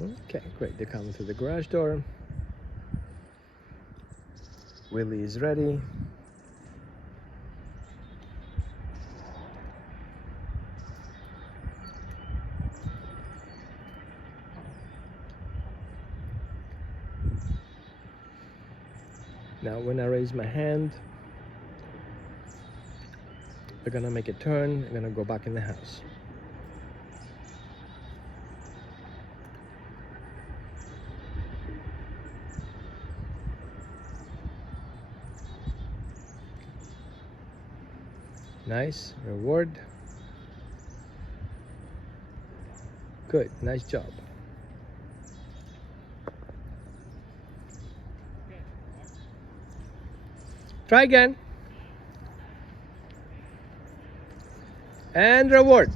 Okay, great. They're coming through the garage door. Willie is ready. Now when I raise my hand, they're gonna make a turn. They're gonna go back in the house. Nice. Reward. Good. Nice job. Try again. And reward.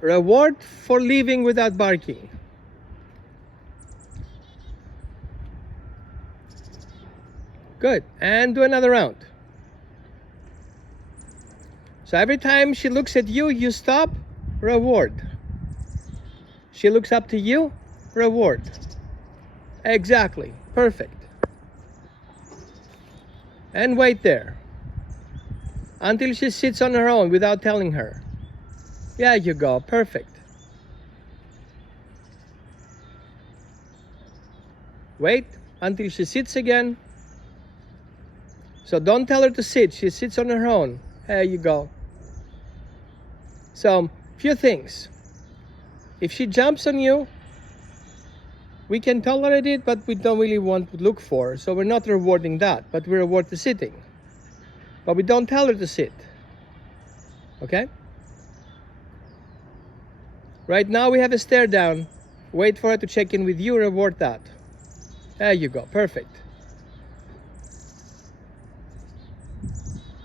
Reward for leaving without barking. Good. And do another round. So every time she looks at you, you stop, reward. She looks up to you, reward. Exactly. Perfect. And wait there until she sits on her own without telling her. There you go. Perfect. Wait until she sits again. So don't tell her to sit. She sits on her own. There you go. So, few things. If she jumps on you, we can tolerate it, but we don't really want to look for her. So we're not rewarding that, but we reward the sitting. But we don't tell her to sit. Okay? Right now we have a stare down. Wait for her to check in with you, reward that. There you go. Perfect.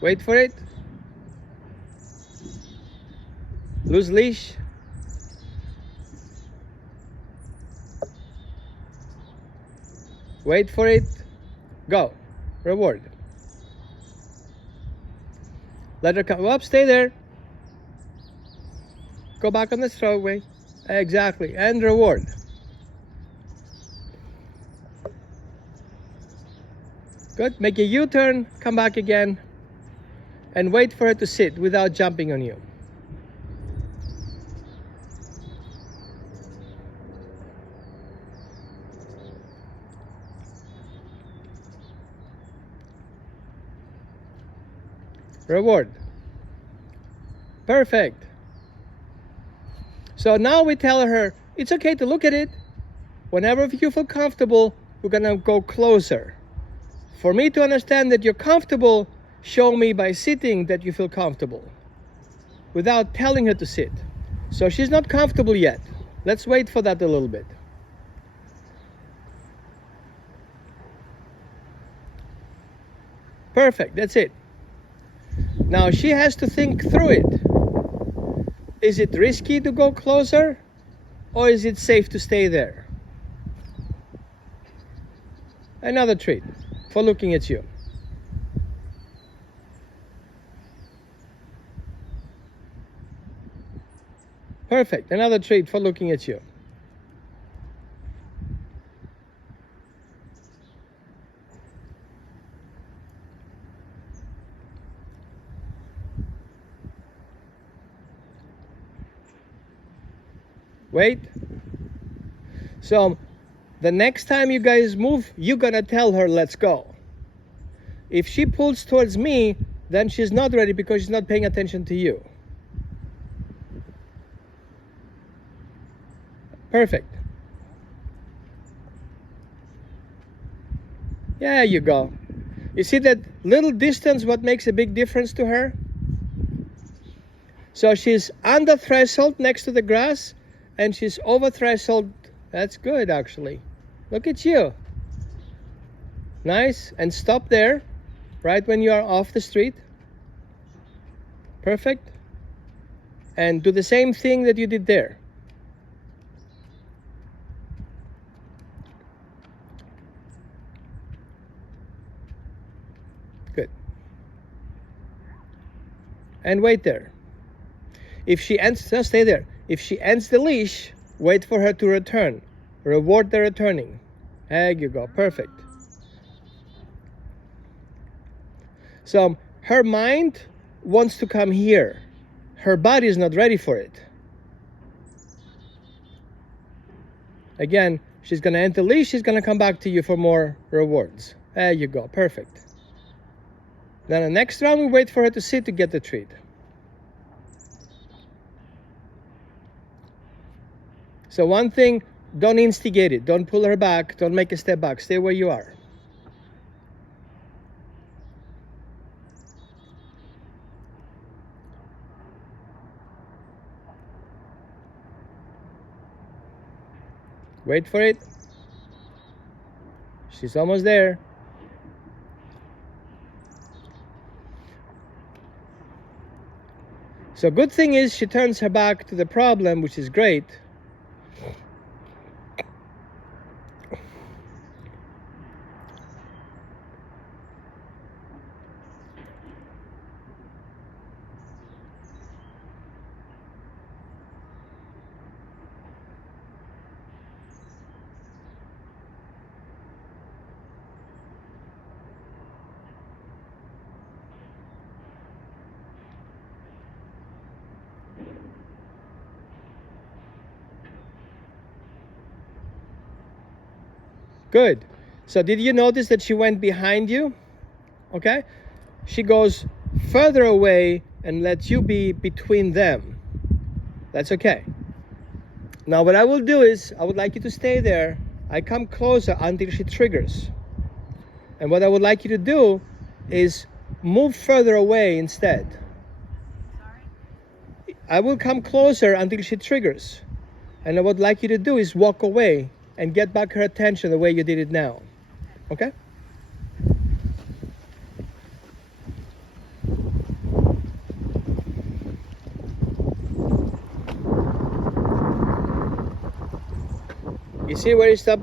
Wait for it. Loose leash. Wait for it. Go. Reward. Let her come up. Stay there. Go back on the throwaway. Exactly. And reward. Good. Make a U-turn. Come back again. And wait for her to sit without jumping on you. Reward. Perfect. So now we tell her, it's okay to look at it. Whenever you feel comfortable, we're gonna go closer. For me to understand that you're comfortable, show me by sitting that you feel comfortable, without telling her to sit. So she's not comfortable yet. Let's wait for that a little bit. Perfect, that's it. Now she has to think through it. Is it risky to go closer, or is it safe to stay there? Another treat for looking at you. Perfect, another treat for looking at you. Wait. So the next time you guys move, you're gonna tell her, let's go. If she pulls towards me, then she's not ready because she's not paying attention to you. Perfect. There you go. You see that little distance, what makes a big difference to her? So she's under threshold next to the grass, and she's over threshold. That's good, actually. Look at you. Nice. And stop there, right when you are off the street. Perfect. And do the same thing that you did there. Good. And wait there. If she ends, just stay there. If she ends the leash, Wait for her to return. Reward the returning. There you go. Perfect. So her mind wants to come here. Her body is not ready for it. Again, she's going to enter leash. She's going to come back to you for more rewards. There you go. Perfect. Then the next round, we wait for her to sit to get the treat. So one thing, don't instigate it. Don't pull her back. Don't make a step back. Stay where you are. Wait for it. She's almost there. So good thing is she turns her back to the problem, which is great. Good. So did you notice that she went behind you? Okay. She goes further away and lets you be between them. That's okay. Now what I will do is, I would like you to stay there. I come closer until she triggers. And what I would like you to do is move further away instead. Sorry? I will come closer until she triggers. And I would like you to do is walk away and get back her attention the way you did it now. Okay? You see where you stop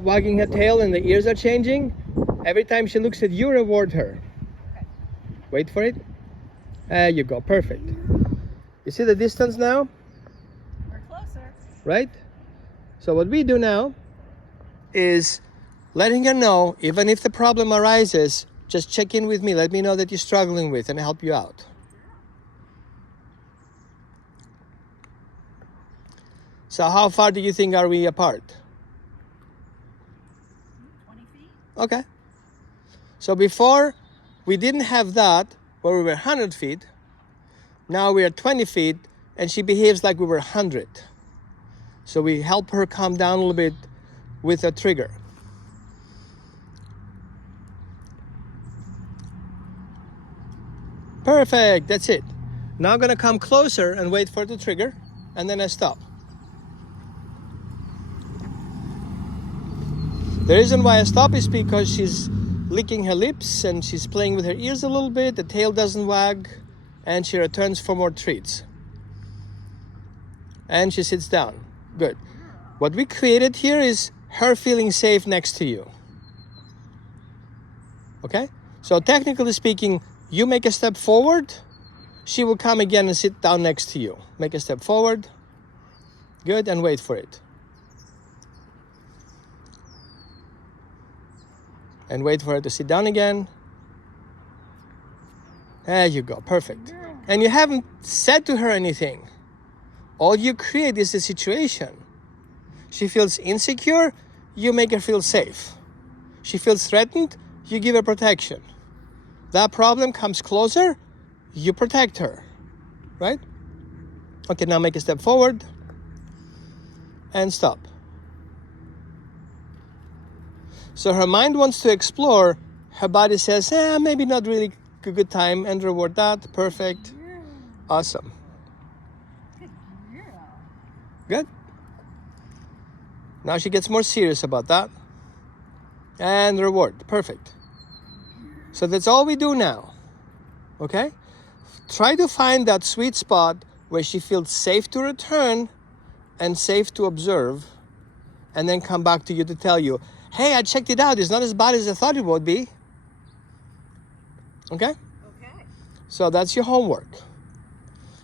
wagging her tail and the ears are changing? Every time she looks at you, reward her. Okay. Wait for it. There you go. Perfect. You see the distance now? We're closer. Right? So what we do now is letting her know, even if the problem arises, just check in with me. Let me know that you're struggling with and help you out. So how far do you think are we apart? 20 feet. Okay. So before, we didn't have that, where we were 100 feet. Now we are 20 feet, and she behaves like we were 100. So we help her calm down a little bit with a trigger. Perfect, that's it. Now I'm gonna come closer and wait for the trigger, and then I stop. The reason why I stop is because she's licking her lips and she's playing with her ears a little bit, the tail doesn't wag, and she returns for more treats. And she sits down. Good. What we created here is her feeling safe next to you. Okay? So technically speaking, you make a step forward, she will come again and sit down next to you. Make a step forward. Good, and wait for it. And wait for her to sit down again. There you go, perfect. And you haven't said to her anything. All you create is a situation. She feels insecure, you make her feel safe. She feels threatened, you give her protection. That problem comes closer, you protect her, right? Okay, now make a step forward and stop. So her mind wants to explore, her body says, maybe not really a good time, and reward that. Perfect. Awesome. Good. Now she gets more serious about that. And reward. Perfect. So that's all we do now. Okay? Try to find that sweet spot where she feels safe to return and safe to observe, and then come back to you to tell you, hey, I checked it out. It's not as bad as I thought it would be. Okay? Okay. So that's your homework.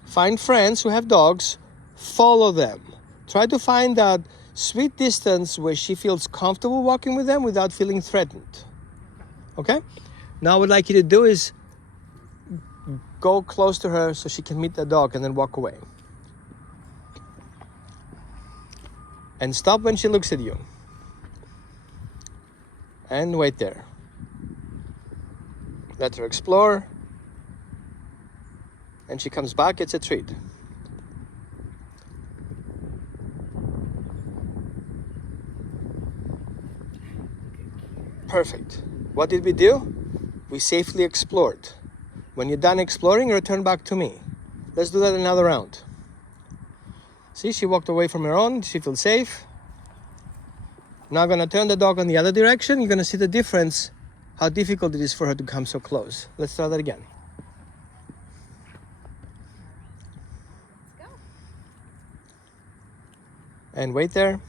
Find friends who have dogs, follow them. Try to find that sweet distance where she feels comfortable walking with them without feeling threatened. Okay? Now what I'd like you to do is go close to her so she can meet the dog and then walk away. And stop when she looks at you. And wait there. Let her explore. And she comes back, it's a treat. Perfect. What did we do? We safely explored. When you're done exploring, return back to me. Let's do that another round. See, she walked away from her own. She feels safe. Now I'm going to turn the dog on the other direction. You're going to see the difference, how difficult it is for her to come so close. Let's try that again. Let's go. And wait there.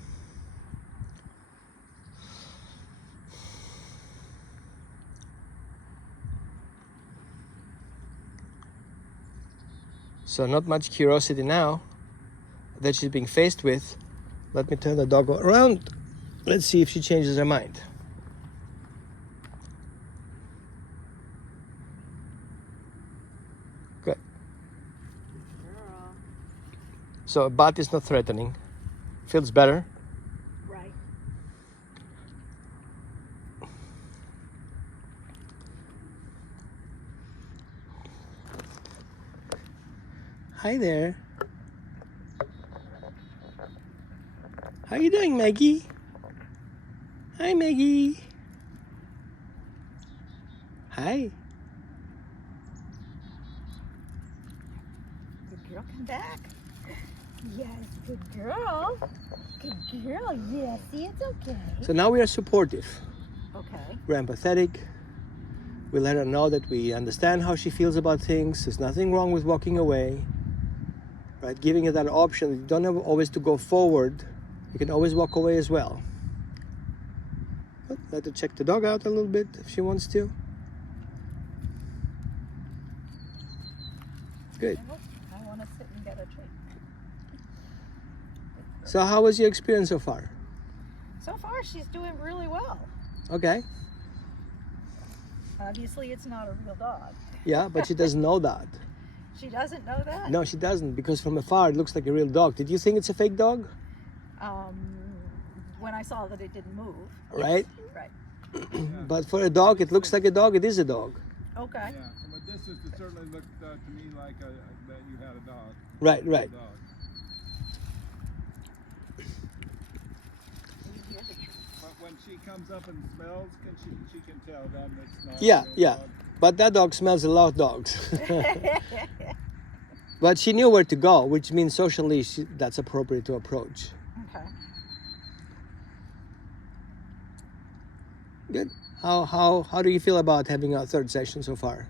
So not much curiosity now that she's being faced with. Let me turn the dog around. Let's see if she changes her mind. Good. Girl. So a butt is not threatening. Feels better. Right. Hi there. How you doing, Maggie? Hi, Maggie. Hi. Good girl, come back. Yes, good girl. Good girl. Yes, see, it's okay. So now we are supportive. Okay. We're empathetic. We let her know that we understand how she feels about things. There's nothing wrong with walking away. Right? Giving her that option. You don't have always to go forward. You can always walk away as well. But let her check the dog out a little bit if she wants to. Good. I want to sit and get a treat. So how was your experience so far? So far, she's doing really well. Okay. Obviously, it's not a real dog. Yeah, but she doesn't know that. She doesn't know that? No, she doesn't, because from afar it looks like a real dog. Did you think it's a fake dog? When I saw that it didn't move. Right? Right. But for a dog, it looks like a dog. It is a dog. Okay. Yeah, from a distance, it certainly looked to me like that you had a dog. Right, right. Dog. But when she comes up and smells, she can tell then it's not. Yeah, a real yeah. dog. But that dog smells a lot of dogs. But she knew where to go, which means socially that's appropriate to approach. Okay. Good. How do you feel about having a third session so far?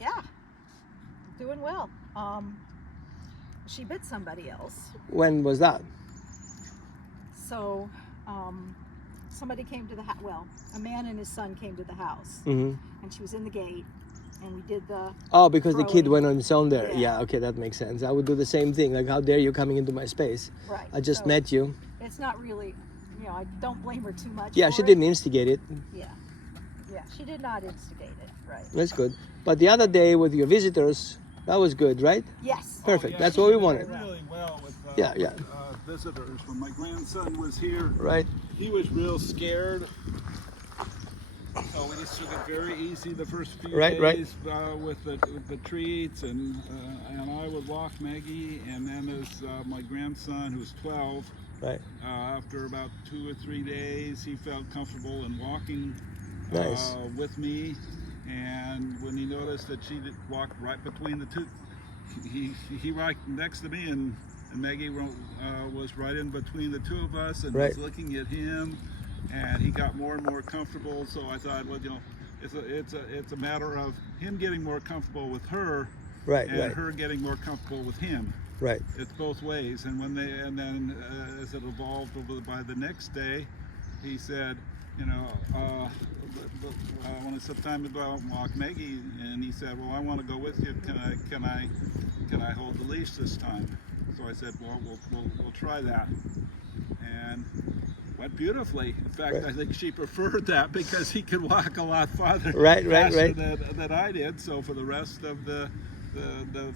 Yeah. Doing well. She bit somebody else. When was that? So, somebody came to the house. Well, a man and his son came to the house, Mm-hmm. and she was in the gate, and we did the. Oh, because the kid Throwing. went on his own there. Yeah. Yeah, okay, that makes sense. I would do the same thing. Like, how dare you coming into my space? Right. I just so met you. It's not really, I don't blame her too much. Yeah, for she it. didn't instigate it. Yeah. Yeah, she did not instigate it. Right. That's good. But the other day with your visitors, that was good, right? Yes. Perfect. Yeah, That's she what we did wanted. really well with Yeah, yeah. visitors. When my grandson was here, Right. he was real scared. So we just took it very easy the first few Right, right. days with the treats, and I would walk Maggie, and then as my grandson, who was 12, Right. after about 2 or 3 days, he felt comfortable in walking Nice. with me, and when he noticed that she did walk right between the two, he right next to me, and Maggie was right in between the two of us, and Right. was looking at him, and he got more and more comfortable. So I thought, well, it's a matter of him getting more comfortable with her, Right, and right, her getting more comfortable with him. right. It's both ways. And then as it evolved by the next day, he said, when it's time to go out and walk Maggie, and he said, well, I want to go with you. Can I hold the leash this time? So I said, well, we'll try that, and went beautifully. In fact, Right. I think she preferred that because he could walk a lot farther Right, faster right. Than I did. So for the rest of the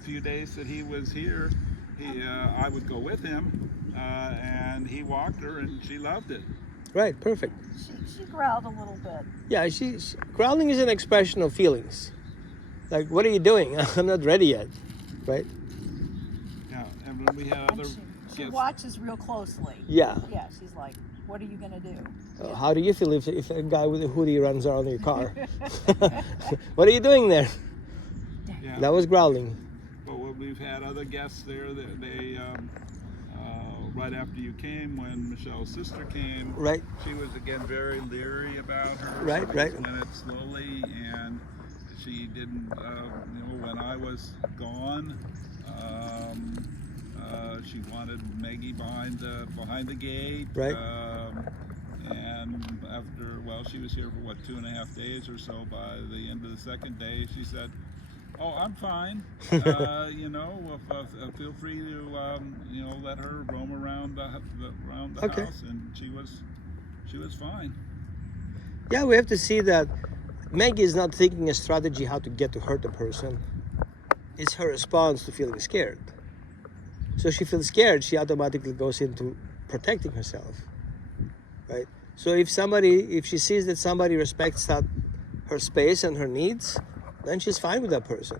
few days that he was here, I would go with him, and he walked her, and she loved it. Right, perfect. She growled a little bit. Yeah, growling is an expression of feelings. Like, what are you doing? I'm not ready yet, right? Yeah, and when we had other She kids, watches real closely. Yeah. Yeah, she's like, what are you going to do? How do you feel if a guy with a hoodie runs around your car? What are you doing there? yeah. That was growling. But when we've had other guests there, they right after you came, when Michelle's sister came, Right. she was again very leery about her. Right, so right. She went it slowly, and she didn't. When I was gone, she wanted Maggie behind the gate. Right. And after, she was here for 2.5 days or so. By the end of the second day, she said, "Oh, I'm fine. Feel free to let her roam around the Okay. house," and she was fine. Yeah, we have to see that Maggie is not thinking a strategy how to get to hurt the person. It's her response to feeling scared. So she feels scared, she automatically goes into protecting herself, right? So if she sees that somebody respects her space and her needs, then she's fine with that person.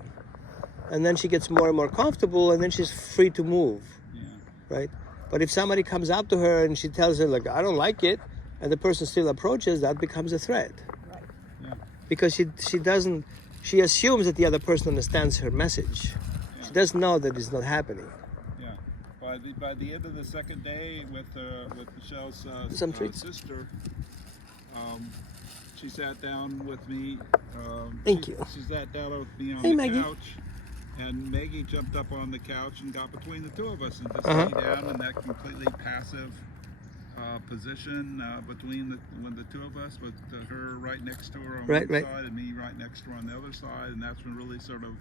And then she gets more and more comfortable, and then she's free to move, Yeah. right? But if somebody comes up to her and she tells her, like, I don't like it, and the person still approaches, that becomes a threat. Right. Yeah. Because she assumes that the other person understands her message. Yeah. She doesn't know that it's not happening. Yeah. By the end of the second day with Michelle's Some treats. sister, she sat down with me. Thank you. She sat down with me on Hey, the Maggie. couch, and Maggie jumped up on the couch and got between the two of us and just Uh-huh. lay down in that completely passive position between the two of us, with her right next to her on Right, one right. side and me right next to her on the other side, and that's when really sort of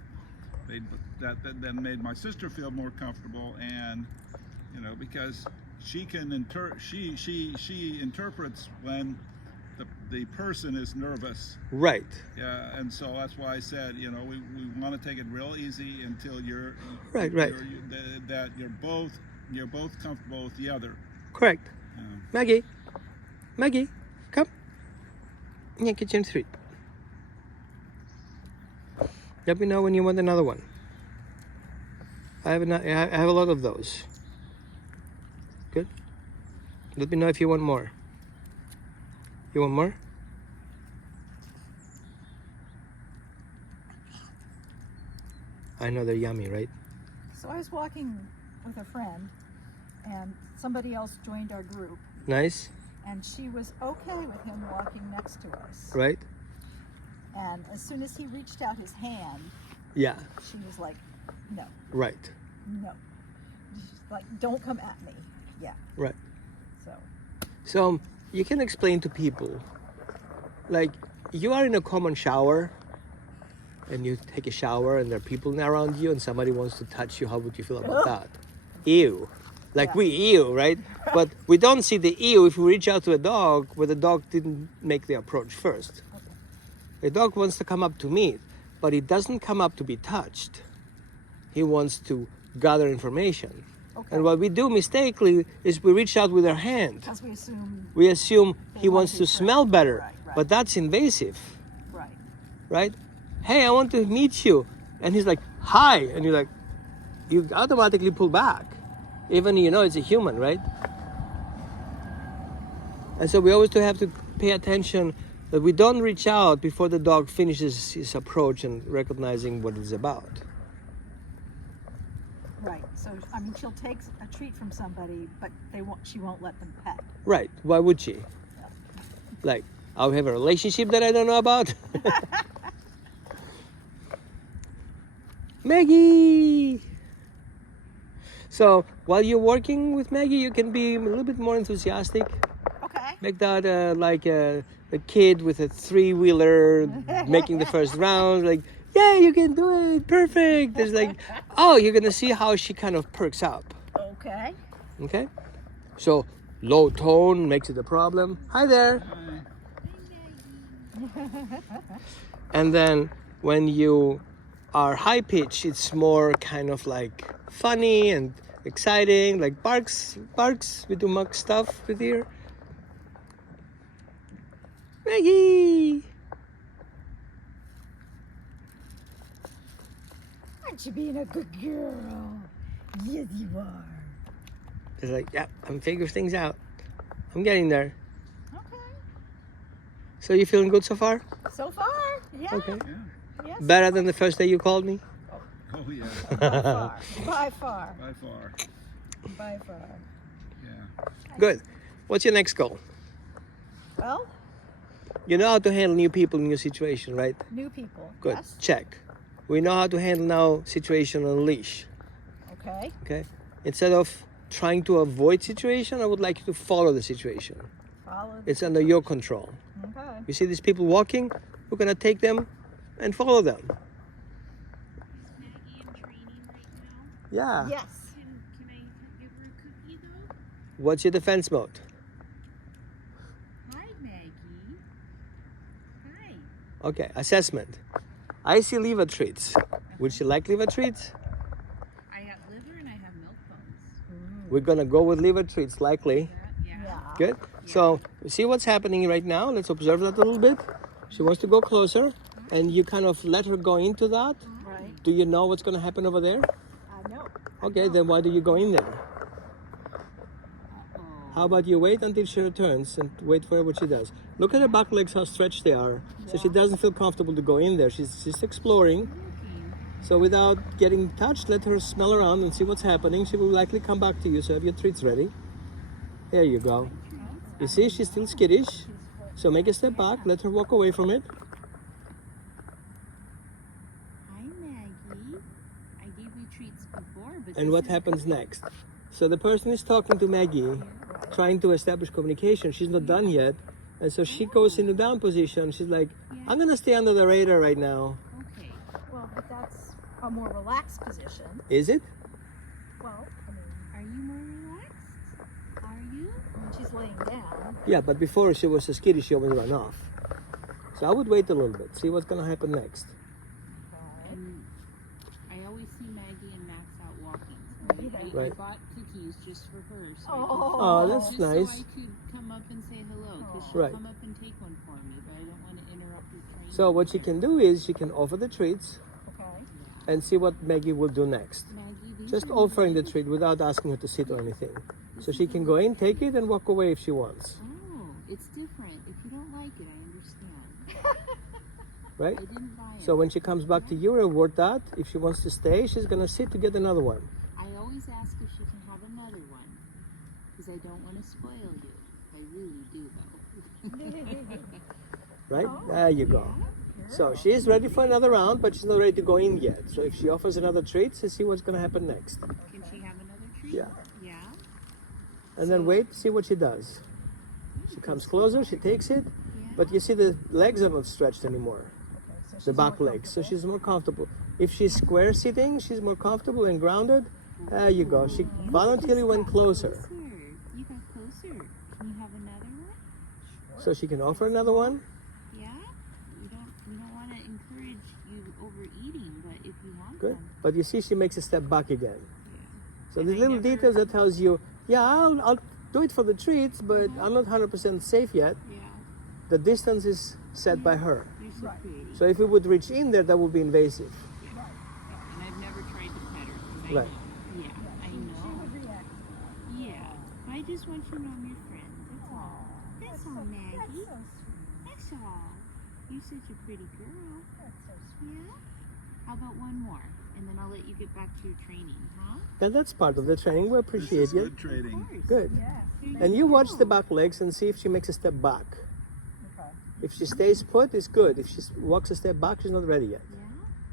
then made my sister feel more comfortable, and because she can she interprets when the person is nervous. Right. Yeah, and so that's why I said, we want to take it real easy until Right. that you're both comfortable with the other. Correct. Yeah. Maggie, come. Yeah, kitchen treat. Let me know when you want another one. I have a lot of those. Good. Let me know if you want more. You want more? I know they're yummy, right? So I was walking with a friend, and somebody else joined our group, Nice, and she was okay with him walking next to us. right? And as soon as he reached out his hand, Yeah, she was like, no, right, no. She's like, don't come at me. Yeah. right. So, So you can explain to people, like, you are in a common shower and you take a shower and there are people around you and somebody wants to touch you. How would you feel about that? Ew. Like, Yeah. we ew, right? But we don't see the ew if we reach out to a dog where the dog didn't make the approach first. okay. The dog wants to come up to meet, but he doesn't come up to be touched. He wants to gather information. Okay. And what we do mistakenly is we reach out with our hand. Because we assume, We assume he They want wants to to be smell friends. better, Right. but that's invasive, right. right? Hey, I want to meet you. And he's like, hi. And you're like, you automatically pull back, even it's a human, right? And so we always have to pay attention that we don't reach out before the dog finishes his approach and recognizing what it's about. Right. So, I mean, she'll take a treat from somebody, but she won't let them pet. Right, why would she? Like, I'll have a relationship that I don't know about? Maggie! So, while you're working with Maggie, you can be a little bit more enthusiastic. Okay. Make that like a kid with a three-wheeler making the first round. Like, yeah, you can do it, perfect. There's like, oh, you're gonna see how she kind of perks up. Okay. Okay? So low tone makes it a problem. Hi there. And then when you are high pitch, it's more kind of like funny and exciting, like barks. We do mock stuff with here. Maggie! Aren't you being a good girl? Yes, you are. It's like, yeah, I'm figuring things out. I'm getting there. Okay. So you feeling good so far? So far, yeah. Okay. Yeah. Yes. Better than the first day you called me? Oh yeah. By far. By far. By far. By far. Yeah. Good. What's your next goal? Well, You know how to handle new people in your situation, right? new people. Good. Yes. Check. We know how to handle now situation on a leash. Okay. Okay? Instead of trying to avoid situation, I would like you to follow the situation. Follow. It's under your control. Okay. You see these people walking? We're gonna take them and follow them. Maggie in training right now. Yeah. Yes. Can I give her a cookie though? What's your defense mode? Hi, Maggie. Hi. Okay, assessment. I see liver treats. Would you like liver treats? I have liver and I have milk bones. We're gonna go with liver treats, likely. Yeah. Yeah. Good. So see what's happening right now. Let's observe that a little bit. She wants to go closer, and you kind of let her go into that. Right. Do you know what's gonna happen over there? I know. Okay, then why do you go in there? Uh-oh. How about you wait until she returns and wait for what she does? Look at her back legs, how stretched they are. So she doesn't feel comfortable to go in there. She's exploring. Looking. So without getting touched, let her smell around and see what's happening. She will likely come back to you. So have your treats ready. There you go. You see, she's still skittish. So make a step back. Let her walk away from it. Hi, Maggie. I gave you treats before, but And this what is- happens next? So the person is talking to Maggie, trying to establish communication. She's not done yet. And so she goes into down position. She's like, I'm going to stay under the radar right now. Okay. Well, but that's a more relaxed position. Is it? Well, I mean, Are you more relaxed? Are you? when she's laying down. Yeah, but before she was so skittish, she almost ran off. So I would wait a little bit, see what's going to happen next. And I always see Maggie and Max out walking. So Right. I bought cookies just for her. So Oh, that's just nice. So I could come up and say hello. Because she'll Right. come up and take one for me, but I don't want to interrupt your training. So what she can do is she can offer the treats Okay. and see what Maggie will do next. Maggie, these Just are offering the treat without asking her to sit or anything. So she can go in, take it, and walk away if she wants. Oh, it's different. If you don't like it, I understand. Right? I didn't buy it. So when she comes back to you, reward that. If she wants to stay, she's going to sit to get another one. I always ask if she can have another one. Because I don't want to spoil you. I really do, though. Right? There you go. So she is ready for another round, but she's not ready to go in yet. So if she offers another treat, let's see what's going to happen next. Can she have another treat? Yeah. Yeah? And then wait, see what she does. She comes closer, she takes it, Yeah? but you see the legs are not stretched anymore, So the she's back more legs. So comfortable. she's more comfortable. If she's square sitting, she's more comfortable and grounded. There you go. She voluntarily went closer. Closer. You got closer. Can you have another one? So she can offer another one. Yeah? We don't want to encourage you overeating, but if you want Good. them. But you see she makes a step back again. Yeah. So And the I little never- details that tells you, yeah, I'll do it for the treats, but I'm not 100% safe yet. Yeah. The distance is set by her. You're so pretty. So if we would reach in there, that would be invasive. Yeah. And I've never tried to pet her. 'Cause I Right. know. Yeah, I She know. would react. Yeah. I just want you to know I'm your friend. That's all. That's all, That's Maggie. so sweet. That's all. You're such a pretty girl. That's so sweet. Yeah? How about one more? And then I'll let you get back to your training, huh? And that's part of the training. We This appreciate is it. good trading. Of course. Good. Yes. And you watch the back legs and see if she makes a step back. Okay. If she stays put, it's good. If she walks a step back, she's not ready yet. Yeah?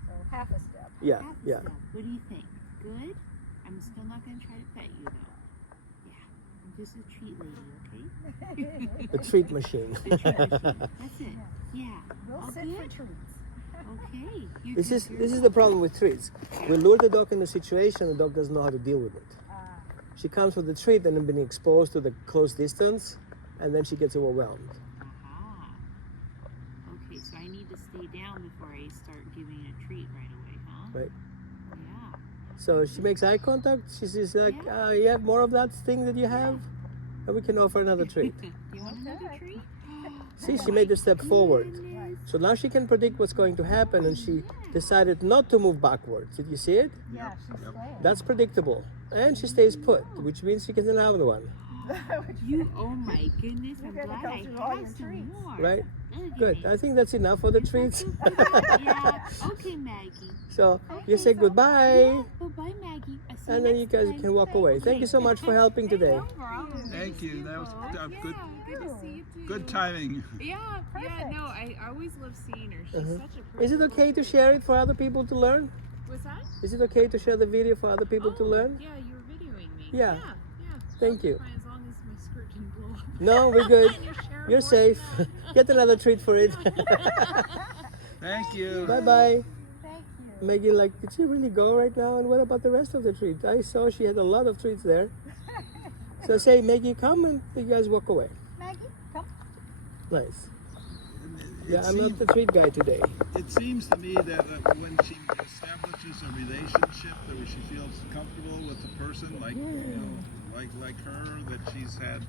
So half a step. Yeah, Half yeah. step. What do you think? Good? I'm still not going to try to pet you, though. Yeah. I'm just a treat lady, okay? A treat machine. A treat machine. That's it. Yeah. We'll All sit good? for treats. Okay. You're This good is girl. this is the problem with treats. We lure the dog in a situation, the dog doesn't know how to deal with it. she comes with the treat and then being exposed to the close distance, and then she gets overwhelmed. Aha. Okay, so I need to stay down before I start giving a treat right away, huh? Right. Yeah. So she makes eye contact. She's like, Yeah. you have more of that thing that you have? And we can offer another treat. Do you want another treat? See, she made the step forward. Goodness. So now she can predict what's going to happen, and she decided not to move backwards. Did you see it? Yeah, she's slaying. That's predictable. And she stays put, which means she gets another one. You, oh my goodness, I'm You're gonna glad go I through all your have some treats. more. Right? Look at Good. it. I think that's enough for the Is that treats. so good? Yeah. Okay, Maggie. So you say goodbye, Yeah. Bye-bye, Maggie. I'll see and then next you guys time. can walk away. Thank you so much for helping today. No problem. Thank you. That was good. Good to see you too. Good timing. Yeah, Perfect. no, I always love seeing her. She's Uh-huh. such a pretty Is it okay to share it for other people to learn? What's that? Is it okay to share the video for other people to learn? Yeah, you were videoing me. Yeah. Yeah. Thank you. Fine, as long as my skirt didn't blow up. No, we're good. And you're sharing You're more safe. than Get another treat for it. Thank you. Bye bye. Thank you. Maggie, like, did she really go right now? And what about the rest of the treats? I saw she had a lot of treats there. So say, Maggie, come, and you guys walk away. Maggie, come. Nice. It Yeah, I'm not seems- the treat guy today. It seems to me that when she establishes a relationship, that she feels comfortable with the person, like like her, that she's had